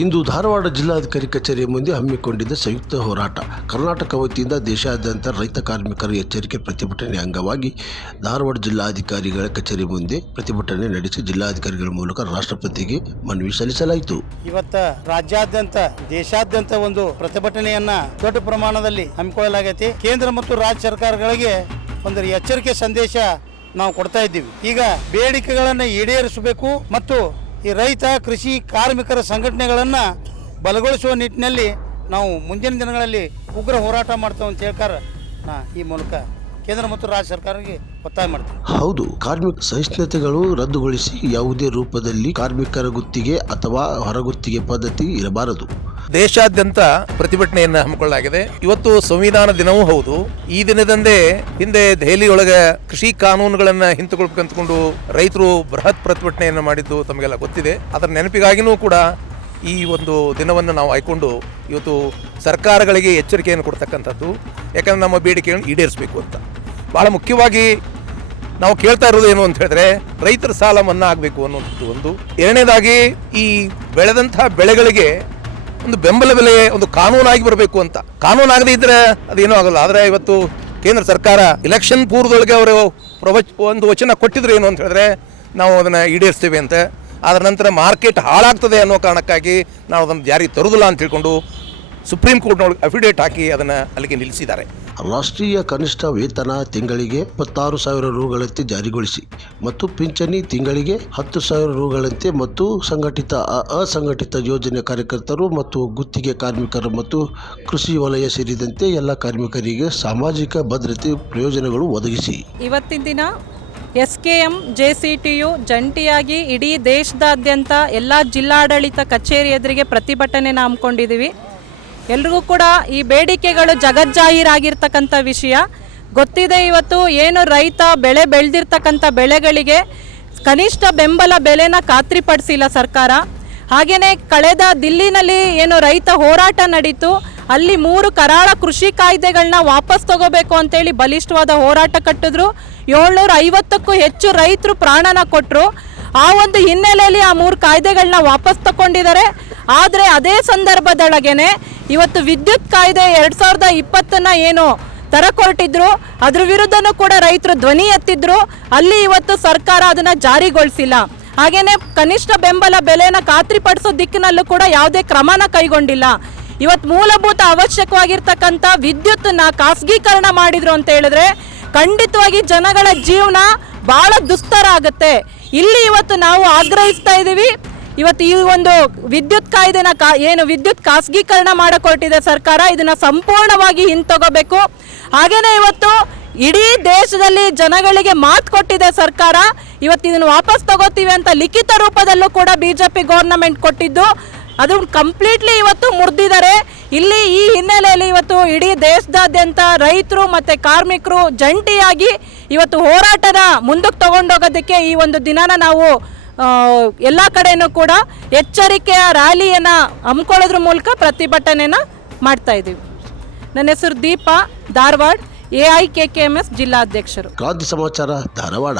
ಇಂದು ಧಾರವಾಡ ಜಿಲ್ಲಾಧಿಕಾರಿ ಕಚೇರಿ ಮುಂದೆ ಹಮ್ಮಿಕೊಂಡಿದ್ದ ಸಂಯುಕ್ತ ಹೋರಾಟ. ಕರ್ನಾಟಕ ವತಿಯಿಂದ ದೇಶಾದ್ಯಂತ ರೈತ ಕಾರ್ಮಿಕರ ಎಚ್ಚರಿಕೆ ಪ್ರತಿಭಟನೆ ಅಂಗವಾಗಿ ಧಾರವಾಡ ಜಿಲ್ಲಾಧಿಕಾರಿಗಳ ಕಚೇರಿ ಮುಂದೆ ಪ್ರತಿಭಟನೆ ನಡೆಸಿ ಜಿಲ್ಲಾಧಿಕಾರಿಗಳ ಮೂಲಕ ರಾಷ್ಟ್ರಪತಿಗೆ ಮನವಿ ಸಲ್ಲಿಸಲಾಯಿತು. ಇವತ್ತು ರಾಜ್ಯಾದ್ಯಂತ ದೇಶಾದ್ಯಂತ ಒಂದು ಪ್ರತಿಭಟನೆಯನ್ನ ದೊಡ್ಡ ಪ್ರಮಾಣದಲ್ಲಿ ಹಮ್ಮಿಕೊಳ್ಳಲಾಗೈತಿ. ಕೇಂದ್ರ ಮತ್ತು ರಾಜ್ಯ ಸರ್ಕಾರಗಳಿಗೆ ಒಂದು ಎಚ್ಚರಿಕೆ ಸಂದೇಶ ನಾವು ಕೊಡ್ತಾ ಇದ್ದೀವಿ. ಈಗ ಬೇಡಿಕೆಗಳನ್ನು ಈಡೇರಿಸಬೇಕು ಮತ್ತು ಈ ರೈತ ಕೃಷಿ ಕಾರ್ಮಿಕರ ಸಂಘಟನೆಗಳನ್ನು ಬಲಗೊಳಿಸುವ ನಿಟ್ಟಿನಲ್ಲಿ ನಾವು ಮುಂದಿನ ದಿನಗಳಲ್ಲಿ ಉಗ್ರ ಹೋರಾಟ ಮಾಡ್ತೇವೆ ಅಂತ ಹೇಳ್ಕಾರ ಈ ಮೂಲಕ ಕೇಂದ್ರ ಮತ್ತು ರಾಜ್ಯ ಸರ್ಕಾರಕ್ಕೆ ಒತ್ತಾಯ ಮಾಡ್ತೀವಿ. ಹೌದು, ಕಾರ್ಮಿಕ ಸಹಿಷ್ಣುತೆಗಳು ರದ್ದುಗೊಳಿಸಿ ಯಾವುದೇ ರೂಪದಲ್ಲಿ ಕಾರ್ಮಿಕರ ಗುತ್ತಿಗೆ ಅಥವಾ ಹೊರಗುತ್ತಿಗೆ ಪದ್ಧತಿ ಇರಬಾರದು. ದೇಶಾದ್ಯಂತ ಪ್ರತಿಭಟನೆಯನ್ನು ಹಮ್ಮಿಕೊಳ್ಳಲಾಗಿದೆ. ಇವತ್ತು ಸಂವಿಧಾನ ದಿನವೂ ಹೌದು. ಈ ದಿನದಂದೇ ಹಿಂದೆ ದೆಹಲಿಯೊಳಗೆ ಕೃಷಿ ಕಾನೂನುಗಳನ್ನು ಹಿಂತೆಗೊಳ್ಬೇಕಂತಕೊಂಡು ರೈತರು ಬೃಹತ್ ಪ್ರತಿಭಟನೆಯನ್ನು ಮಾಡಿದ್ದು ತಮಗೆಲ್ಲ ಗೊತ್ತಿದೆ. ಅದರ ನೆನಪಿಗಾಗಿಯೂ ಕೂಡ ಈ ಒಂದು ದಿನವನ್ನು ನಾವು ಆಯ್ಕೊಂಡು ಇವತ್ತು ಸರ್ಕಾರಗಳಿಗೆ ಎಚ್ಚರಿಕೆಯನ್ನು ಕೊಡ್ತಕ್ಕಂಥದ್ದು. ಯಾಕಂದರೆ ನಮ್ಮ ಬೇಡಿಕೆಗಳನ್ನು ಈಡೇರಿಸಬೇಕು ಅಂತ. ಭಾಳ ಮುಖ್ಯವಾಗಿ ನಾವು ಕೇಳ್ತಾ ಇರೋದು ಏನು ಅಂತ ಹೇಳಿದ್ರೆ, ರೈತರ ಸಾಲ ಮನ್ನಾ ಆಗಬೇಕು ಅನ್ನೋದು ಒಂದು. ಎರಡನೇದಾಗಿ ಈ ಬೆಳೆದಂಥ ಬೆಳೆಗಳಿಗೆ ಒಂದು ಬೆಂಬಲ ಬೆಲೆ ಒಂದು ಕಾನೂನಾಗಿ ಬರಬೇಕು ಅಂತ. ಕಾನೂನು ಆಗದೇ ಇದ್ದರೆ ಅದೇನೂ ಆಗಲ್ಲ. ಆದರೆ ಇವತ್ತು ಕೇಂದ್ರ ಸರ್ಕಾರ ಎಲೆಕ್ಷನ್ ಪೂರ್ವದೊಳಗೆ ಅವರು ಒಂದು ವಚನ ಕೊಟ್ಟಿದ್ರು ಏನು ಅಂತ ಹೇಳಿದ್ರೆ, ನಾವು ಅದನ್ನು ಈಡೇರಿಸ್ತೇವೆ ಅಂತ. ಅದರ ನಂತರ ಮಾರ್ಕೆಟ್ ಹಾಳಾಗ್ತದೆ ಅನ್ನೋ ಕಾರಣಕ್ಕಾಗಿ ನಾವು ಅದನ್ನು ಜಾರಿಗೆ ತರುವುದಿಲ್ಲ ಅಂತ ಹೇಳ್ಕೊಂಡು ಸುಪ್ರೀಂ ಕೋರ್ಟ್ನೊಳಗೆ ಅಫಿಡೇಟ್ ಹಾಕಿ ಅದನ್ನು ಅಲ್ಲಿಗೆ ನಿಲ್ಲಿಸಿದ್ದಾರೆ. ರಾಷ್ಟ್ರೀಯ ಕನಿಷ್ಠ ವೇತನ ತಿಂಗಳಿಗೆ 26,000 ರೂಗಳಂತೆ ಜಾರಿಗೊಳಿಸಿ ಮತ್ತು ಪಿಂಚಣಿ ತಿಂಗಳಿಗೆ 10,000 ರೂಗಳಂತೆ ಮತ್ತು ಸಂಘಟಿತ ಅಸಂಘಟಿತ ಯೋಜನೆ ಕಾರ್ಯಕರ್ತರು ಮತ್ತು ಗುತ್ತಿಗೆ ಕಾರ್ಮಿಕರು ಮತ್ತು ಕೃಷಿ ವಲಯ ಸೇರಿದಂತೆ ಎಲ್ಲ ಕಾರ್ಮಿಕರಿಗೆ ಸಾಮಾಜಿಕ ಭದ್ರತೆ ಪ್ರಯೋಜನಗಳು ಒದಗಿಸಿ. ಇವತ್ತಿನ ದಿನ SKM JCTU ಜಂಟಿಯಾಗಿ ಇಡೀ ದೇಶದಾದ್ಯಂತ ಎಲ್ಲ ಜಿಲ್ಲಾಡಳಿತ ಕಚೇರಿ ಎದುರಿಗೆ ಪ್ರತಿಭಟನೆನ ಹಮ್ಮಿಕೊಂಡಿದ್ದೀವಿ. ಎಲ್ರಿಗೂ ಕೂಡ ಈ ಬೇಡಿಕೆಗಳು ಜಗಜ್ಜಾಹೀರಾಗಿರ್ತಕ್ಕಂಥ ವಿಷಯ ಗೊತ್ತಿದೆ. ಇವತ್ತು ಏನು ರೈತ ಬೆಳೆದಿರ್ತಕ್ಕಂಥ ಬೆಳೆಗಳಿಗೆ ಕನಿಷ್ಠ ಬೆಂಬಲ ಬೆಲೆನ ಖಾತ್ರಿಪಡಿಸಿಲ್ಲ ಸರ್ಕಾರ. ಹಾಗೆಯೇ ಕಳೆದ ದಿಲ್ಲಿನಲ್ಲಿ ಏನು ರೈತ ಹೋರಾಟ ನಡೀತು, ಅಲ್ಲಿ 3 ಕರಾಳ ಕೃಷಿ ಕಾಯ್ದೆಗಳನ್ನ ವಾಪಸ್ ತಗೋಬೇಕು ಅಂತೇಳಿ ಬಲಿಷ್ಠವಾದ ಹೋರಾಟ ಕಟ್ಟಿದ್ರು. 750ಕ್ಕೂ ಹೆಚ್ಚು ರೈತರು ಪ್ರಾಣನ ಕೊಟ್ಟರು. ಆ ಒಂದು ಹಿನ್ನೆಲೆಯಲ್ಲಿ ಆ 3 ಕಾಯ್ದೆಗಳನ್ನ ವಾಪಸ್ ತಗೊಂಡಿದ್ದಾರೆ. ಆದರೆ ಅದೇ ಸಂದರ್ಭದೊಳಗೇನೆ ಇವತ್ತು ವಿದ್ಯುತ್ ಕಾಯ್ದೆ 2020 ಏನು ತರಕೊರಟಿದ್ರು, ಅದ್ರ ವಿರುದ್ಧನೂ ಕೂಡ ರೈತರು ಧ್ವನಿ ಎತ್ತಿದ್ರು. ಅಲ್ಲಿ ಇವತ್ತು ಸರ್ಕಾರ ಅದನ್ನು ಜಾರಿಗೊಳಿಸಿಲ್ಲ. ಹಾಗೆಯೇ ಕನಿಷ್ಠ ಬೆಂಬಲ ಬೆಲೆನ ಖಾತ್ರಿಪಡಿಸೋ ದಿಕ್ಕಿನಲ್ಲೂ ಕೂಡ ಯಾವುದೇ ಕ್ರಮನ ಕೈಗೊಂಡಿಲ್ಲ. ಇವತ್ತು ಮೂಲಭೂತ ಅವಶ್ಯಕವಾಗಿರ್ತಕ್ಕಂಥ ವಿದ್ಯುತ್ತನ್ನ ಖಾಸಗೀಕರಣ ಮಾಡಿದ್ರು ಅಂತ ಹೇಳಿದ್ರೆ ಖಂಡಿತವಾಗಿ ಜನಗಳ ಜೀವನ ಭಾಳ ದುಸ್ತರ ಆಗುತ್ತೆ. ಇಲ್ಲಿ ಇವತ್ತು ನಾವು ಆಗ್ರಹಿಸ್ತಾ ಇದ್ದೀವಿ. ಇವತ್ತು ಈ ಒಂದು ವಿದ್ಯುತ್ ಕಾಯ್ದೆನ ಏನು ವಿದ್ಯುತ್ ಖಾಸಗೀಕರಣ ಮಾಡಕೊಟ್ಟಿದೆ ಸರ್ಕಾರ, ಇದನ್ನು ಸಂಪೂರ್ಣವಾಗಿ ಹಿಂತಗೋಬೇಕು. ಹಾಗೆಯೇ ಇವತ್ತು ಇಡೀ ದೇಶದಲ್ಲಿ ಜನಗಳಿಗೆ ಮಾತು ಕೊಟ್ಟಿದೆ ಸರ್ಕಾರ. ಇವತ್ತು ಇದನ್ನು ವಾಪಸ್ ತಗೋತೀವಿ ಅಂತ ಲಿಖಿತ ರೂಪದಲ್ಲೂ ಕೂಡ BJP ಗೌರ್ನಮೆಂಟ್ ಕೊಟ್ಟಿದ್ದು, ಅದು ಕಂಪ್ಲೀಟ್ಲಿ ಇವತ್ತು ಮುರಿದಿದ್ದಾರೆ. ಇಲ್ಲಿ ಈ ಹಿನ್ನೆಲೆಯಲ್ಲಿ ಇವತ್ತು ಇಡೀ ದೇಶದಾದ್ಯಂತ ರೈತರು ಮತ್ತು ಕಾರ್ಮಿಕರು ಜಂಟಿಯಾಗಿ ಇವತ್ತು ಹೋರಾಟನ ಮುಂದಕ್ಕೆ ತಗೊಂಡೋಗೋದಕ್ಕೆ ಈ ಒಂದು ದಿನನ ನಾವು ಎಲ್ಲ ಕಡೆಯೂ ಕೂಡ ಎಚ್ಚರಿಕೆಯ ರ್ಯಾಲಿಯನ್ನು ಹಮ್ಮಿಕೊಳ್ಳೋದ್ರ ಮೂಲಕ ಪ್ರತಿಭಟನೆನ ಮಾಡ್ತಾ ಇದ್ದೀವಿ. ನನ್ನ ಹೆಸರು ದೀಪಾ, ಧಾರವಾಡ, AIKKMS ಜಿಲ್ಲಾಧ್ಯಕ್ಷರು. ಕ್ರಾಂತಿ ಸಮಾಚಾರ, ಧಾರವಾಡ.